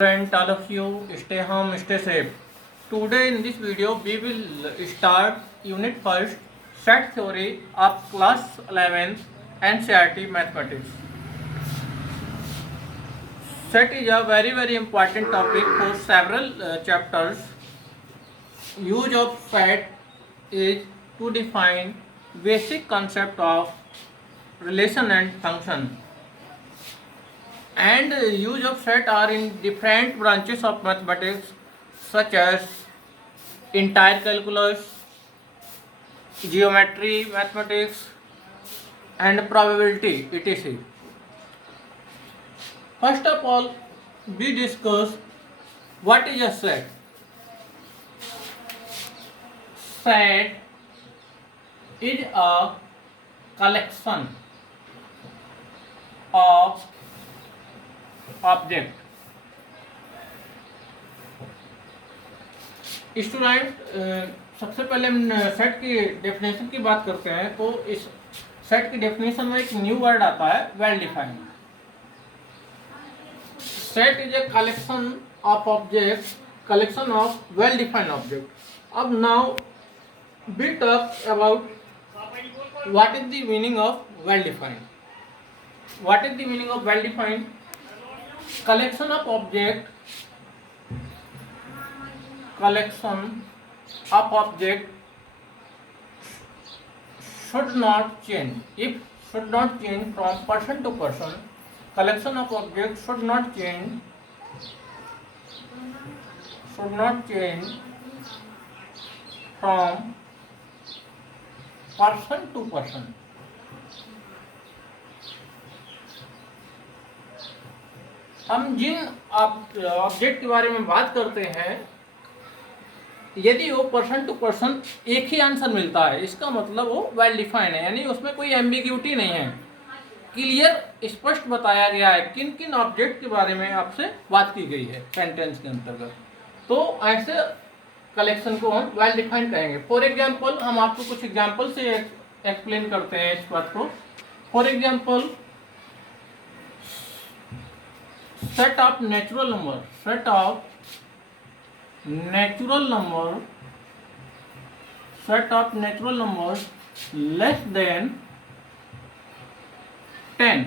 Friend, all of you, stay home, stay safe. Today in this video we will start unit first, set theory of class 11th NCERT mathematics. Set is a very important topic for several chapters. Use of set is to define basic concept of relation and function. And use of set are in different branches of mathematics such as entire calculus, geometry mathematics and probability etc. First of all, we discuss what is a set. Set is a collection of object. Student, सबसे पहले हम set की definition की बात करते हैं. तो इस सेट की डेफिनेशन में एक न्यू वर्ड आता है, well defined. Set is a collection of object, collection of well defined object. अब now we talk about what is the meaning of well defined. What is the meaning of well defined? Collection of object should not change. If should not change from person to person, collection of object should not change from person to person. हम जिन object के बारे में बात करते हैं, यदि वो person to person एक ही आंसर मिलता है, इसका मतलब वो वेल डिफाइंड है, यानी उसमें कोई एम्बिग्यूटी नहीं है. क्लियर, स्पष्ट बताया गया है किन किन ऑब्जेक्ट के बारे में आपसे बात की गई है सेंटेंस के अंतर्गत. तो ऐसे कलेक्शन को हम वेल डिफाइंड कहेंगे. फॉर एग्जाम्पल, हम आपको कुछ एग्जाम्पल से एक्सप्लेन करते हैं इस बात को. For example, set of natural numbers less than 10.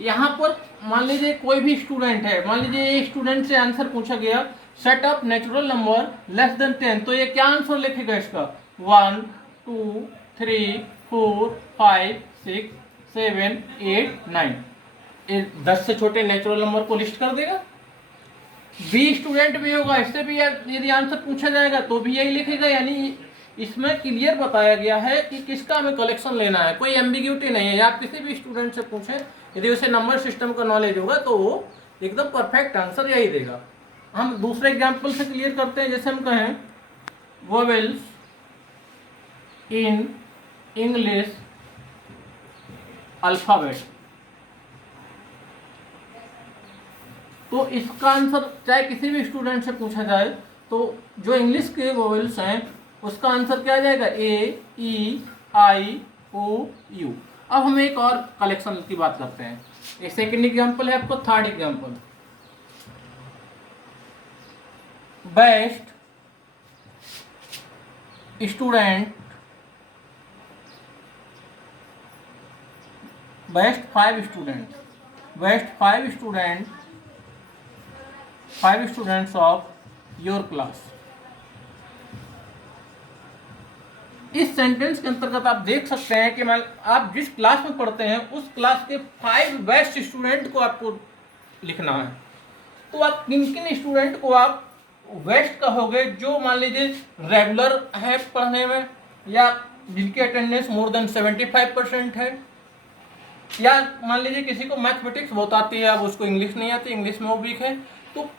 यहाँ पर मान लीजिए कोई भी स्टूडेंट है, मान लीजिए स्टूडेंट से आंसर पूछा गया set of natural number less than 10. तो ये क्या आंसर लिखेगा इसका? 1 2 3 4 5 6 7 8 9. 10 से छोटे नेचुरल नंबर को लिस्ट कर देगा. बी स्टूडेंट भी होगा, इससे भी यदि आंसर पूछा जाएगा तो भी यही लिखेगा. यानी इसमें क्लियर बताया गया है कि किसका हमें कलेक्शन लेना है, कोई एम्बिग्यूटी नहीं है. आप किसी भी स्टूडेंट से पूछें, यदि उसे नंबर सिस्टम का नॉलेज होगा तो वो एकदम परफेक्ट आंसर यही देगा. हम दूसरे एग्जाम्पल से क्लियर करते हैं. जैसे हम कहें वोवेल्स इन इंग्लिश अल्फाबेट, तो इसका आंसर चाहे किसी भी स्टूडेंट से पूछा जाए तो जो इंग्लिश के वोवेल्स हैं उसका आंसर क्या आ जाएगा? ए ई आई ओ यू. अब हम एक और कलेक्शन की बात करते हैं. एक सेकेंड एग्जाम्पल है आपको. Third example, best five students of your class. इस सेंटेंस के अंतर्गत आप देख सकते हैं कि आप जिस क्लास में पढ़ते हैं उस क्लास के 5 बेस्ट स्टूडेंट को आपको लिखना है. तो आप किन किन स्टूडेंट को आप बेस्ट कहोगे? जो मान लीजिए रेगुलर है पढ़ने में, या जिनकी अटेंडेंस मोर देन 75% है, या मान लीजिए किसी को मैथमेटिक्स बहुत आती है, अब उसको इंग्लिश नहीं आती, इंग्लिश में वो वीक है. तो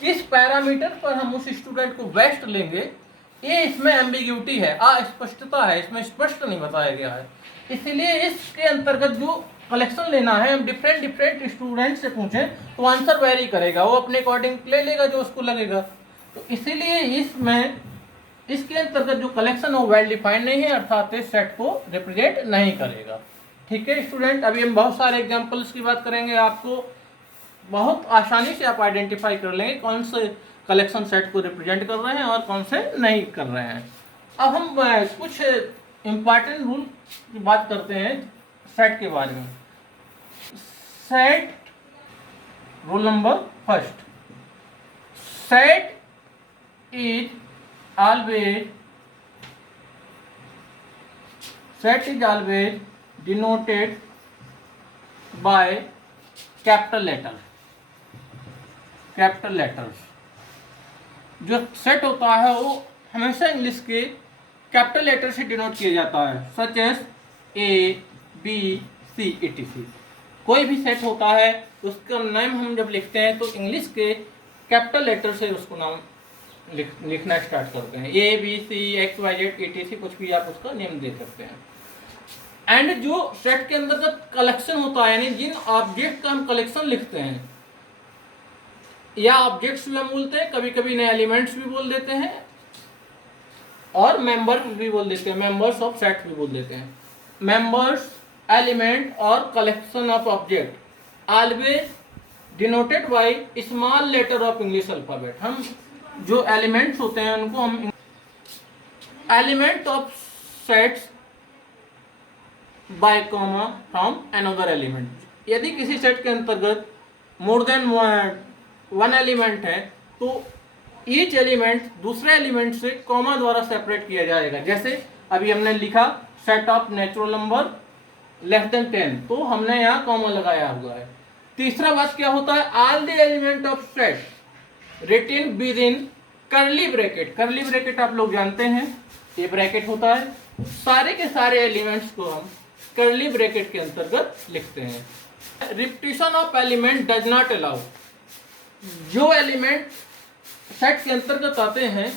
किस पैरामीटर पर हम उस स्टूडेंट को बेस्ट लेंगे, ये इसमें एम्बिग्यूटी है, अस्पष्टता है, इसमें स्पष्ट नहीं बताया गया है. इसीलिए इसके अंतर्गत जो कलेक्शन लेना है, हम डिफरेंट स्टूडेंट से पूछें तो आंसर वेरी करेगा, वो अपने अकॉर्डिंग ले लेगा जो उसको लगेगा. तो इसीलिए इसके अंतर्गत जो कलेक्शन हो वेल डिफाइंड नहीं है, अर्थात इस सेट को रिप्रेजेंट नहीं करेगा. ठीक है स्टूडेंट, अभी हम बहुत सारे एग्जांपल्स की बात करेंगे. आपको बहुत आसानी से आप आइडेंटिफाई कर लेंगे कौन से कलेक्शन सेट को रिप्रेजेंट कर रहे हैं और कौन से नहीं कर रहे हैं। अब हम कुछ इम्पॉर्टेंट रूल की बात करते हैं सेट के बारे में। Set rule number first, set is always denoted by capital letters. जो सेट होता है वो हमेशा इंग्लिश के कैपिटल लेटर से डिनोट किया जाता है, such as A B C etc। कोई भी सेट होता है उसका नाम हम जब लिखते हैं तो इंग्लिश के कैपिटल लेटर से उसको नाम लिखना स्टार्ट करते हैं, A B C X Y Z etc, कुछ भी आप उसका नेम दे सकते हैं। एंड जो सेट के अंतर्गत कलेक्शन होता है, यानी जिन ऑब्जेक्ट का हम कलेक्शन लिखते हैं, या ऑब्जेक्ट्स भी हम बोलते हैं, कभी कभी नए एलिमेंट्स भी बोल देते हैं, और मेंबर्स भी बोल देते हैं, मेंबर्स ऑफ सेट भी बोल देते हैं। मेंबर्स, एलिमेंट और collection of object always denoted by small letter of English alphabet. हम जो एलिमेंट्स होते हैं उनको हम element of sets by comma from another element. यदि किसी सेट के अंतर्गत मोर देन वन एलिमेंट है तो ईच एलिमेंट दूसरे एलिमेंट से कॉमा द्वारा सेपरेट किया जाएगा। जैसे अभी हमने लिखा set of natural number less than 10, तो हमने यहाँ कॉमा लगाया हुआ है। तीसरा बात क्या होता है, all the element of set written within curly bracket. Curly bracket आप लोग जानते हैं, ये ब्रैकेट होता है, सारे के सारे एलिमेंट्स को हम कर्ली ब्रैकेट के अंतर्गत लिखते हैं। Repetition of element does not allow. जो एलिमेंट सेट के अंतर्गत आते हैं,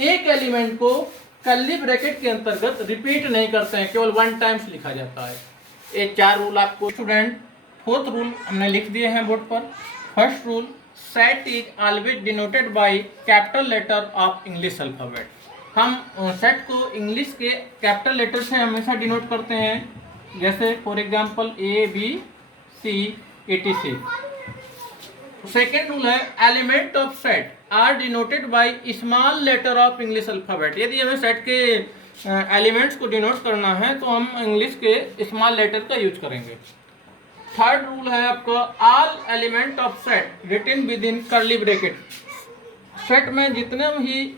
एक एलिमेंट को कर्ली ब्रैकेट के अंतर्गत रिपीट नहीं करते हैं, केवल वन टाइम्स लिखा जाता है। ये 4 रूल आपको स्टूडेंट, 4th रूल हमने लिख दिए हैं बोर्ड पर। First rule, set is always denoted by capital letter of English alphabet. हम सेट को इंग्लिश के कैपिटल लेटर से हमेशा डिनोट करते हैं, जैसे for example A B C etc। Second rule है, element of set are denoted by small letter of English alphabet. यदि हमें सेट के एलिमेंट्स को डिनोट करना है तो हम इंग्लिश के स्मॉल लेटर का यूज करेंगे। थर्ड रूल है आपका, all element of set written within curly bracket. Set में जितने भी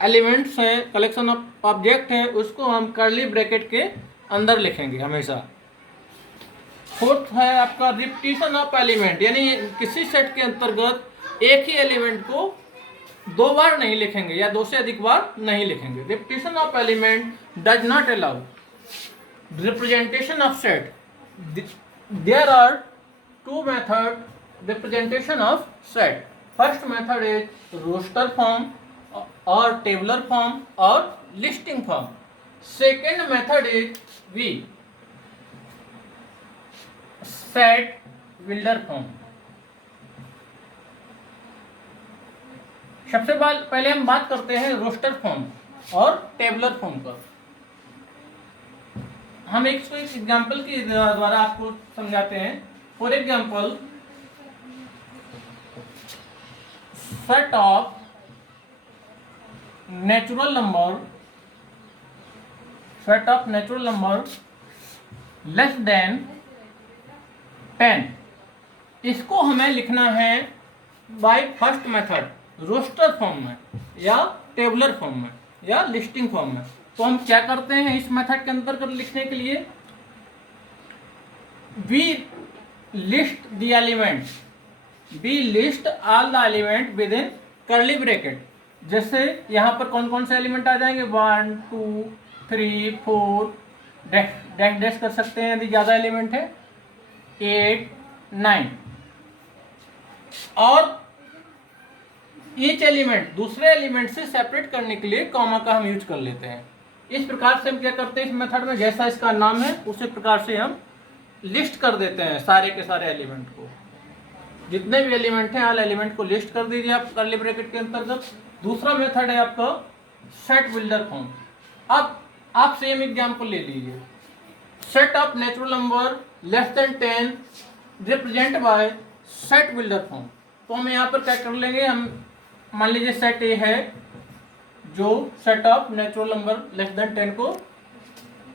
एलिमेंट्स हैं, कलेक्शन ऑफ ऑब्जेक्ट हैं, उसको हम कर्ली ब्रैकेट के अंदर लिखेंगे हमेशा। फोर्थ है आपका, रिपीटिशन ऑफ एलिमेंट, यानी किसी सेट के अंतर्गत एक ही एलिमेंट को 2 बार नहीं लिखेंगे या 2 से अधिक बार नहीं लिखेंगे। Repetition of element does not allow representation of set. There are 2 method representation of set. First method is roster form और टेबुलर फॉर्म और listing form. Second method is we set builder form. सबसे पहले हम बात करते हैं roster form और tabular form पर। हम एक एग्जांपल के द्वारा आपको समझाते हैं। For example, set of natural number less than 10, इसको हमें लिखना है by first method, roster form में या टेबुलर फॉर्म में या लिस्टिंग फॉर्म में। तो हम क्या करते हैं इस मेथड के अंतर्गत लिखने के लिए, we list the element, we list all the element within curly bracket. जैसे यहाँ पर कौन कौन से एलिमेंट आ जाएंगे, 1 2 3 4, डैश डैश कर सकते हैं यदि ज़्यादा एलिमेंट है, 8 9, और ईच एलिमेंट दूसरे एलिमेंट से सेपरेट करने के लिए कॉमा का हम यूज कर लेते हैं। इस प्रकार से हम क्या करते हैं इस मेथड में, जैसा इसका नाम है उसी प्रकार से हम लिस्ट कर देते हैं सारे के सारे एलिमेंट को। जितने भी एलिमेंट हैं ऑल एलिमेंट को लिस्ट कर दीजिए आप कर्ली ब्रैकेट के अंतर्गत। दूसरा मेथड है आपका सेट बिल्डर फॉर्म। अब आप सेम एग्जांपल ले लीजिए, set of natural number less than 10 represent by set builder form. तो हम यहाँ पर क्या कर लेंगे, हम मान लीजिए सेट ए है जो set of natural number less than 10 को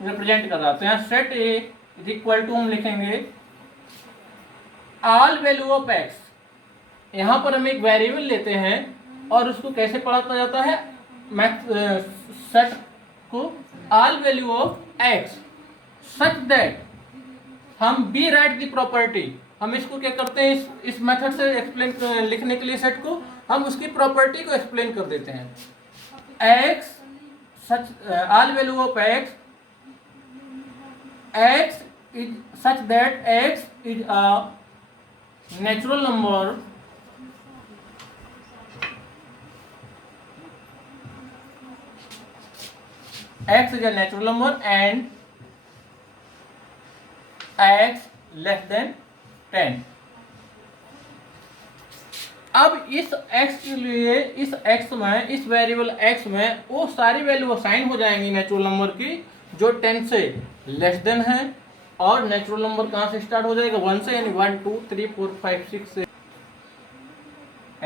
रिप्रेजेंट कर रहा है। तो यहाँ set A is equal to हम लिखेंगे ऑल वैल्यू ऑफ एक्स। यहाँ पर हम एक वेरिएबल लेते हैं और उसको कैसे पढ़ाता जाता है, मैथ सेट को all value of x such that हम बी राइट द प्रॉपर्टी। हम इसको क्या करते हैं, इस मेथड से एक्सप्लेन लिखने के लिए सेट को हम उसकी प्रॉपर्टी को एक्सप्लेन कर देते हैं। X such all value of x is such that x is a natural number x is a natural number and x less than 10। अब इस x के लिए इस x में, इस वेरिएबल x में वो सारी वैल्यू असाइन हो जाएंगी नेचुरल नंबर की जो 10 से लेस देन है। और नेचुरल नंबर कहाँ से स्टार्ट हो जाएगा, 1 से, यानी 1 2 3 4 5 6 से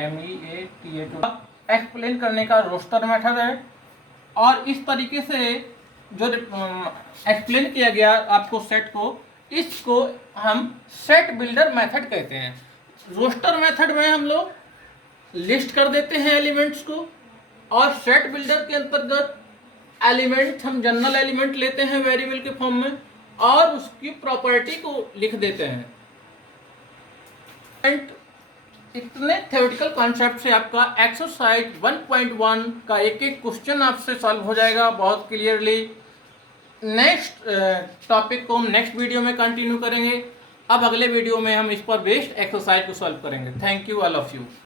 MEATH एक्सप्लेन करने का रोस्टर मेथड है। और इस तरीके से जो एक्सप्लेन किया गया आपको सेट को, इसको हम सेट बिल्डर मेथड कहते हैं। रोस्टर मेथड में हम लोग लिस्ट कर देते हैं एलिमेंट्स को, और सेट बिल्डर के अंतर्गत एलिमेंट हम जनरल एलिमेंट लेते हैं वेरिएबल के फॉर्म में और उसकी प्रॉपर्टी को लिख देते हैं। इतने थ्योरेटिकल कॉन्सेप्ट से आपका एक्सरसाइज 1.1 का एक एक क्वेश्चन आपसे सॉल्व हो जाएगा बहुत क्लियरली। नेक्स्ट टॉपिक को हम नेक्स्ट वीडियो में कंटिन्यू करेंगे। अब अगले वीडियो में हम इस पर बेस्ड एक्सरसाइज को सॉल्व करेंगे। Thank you all of you.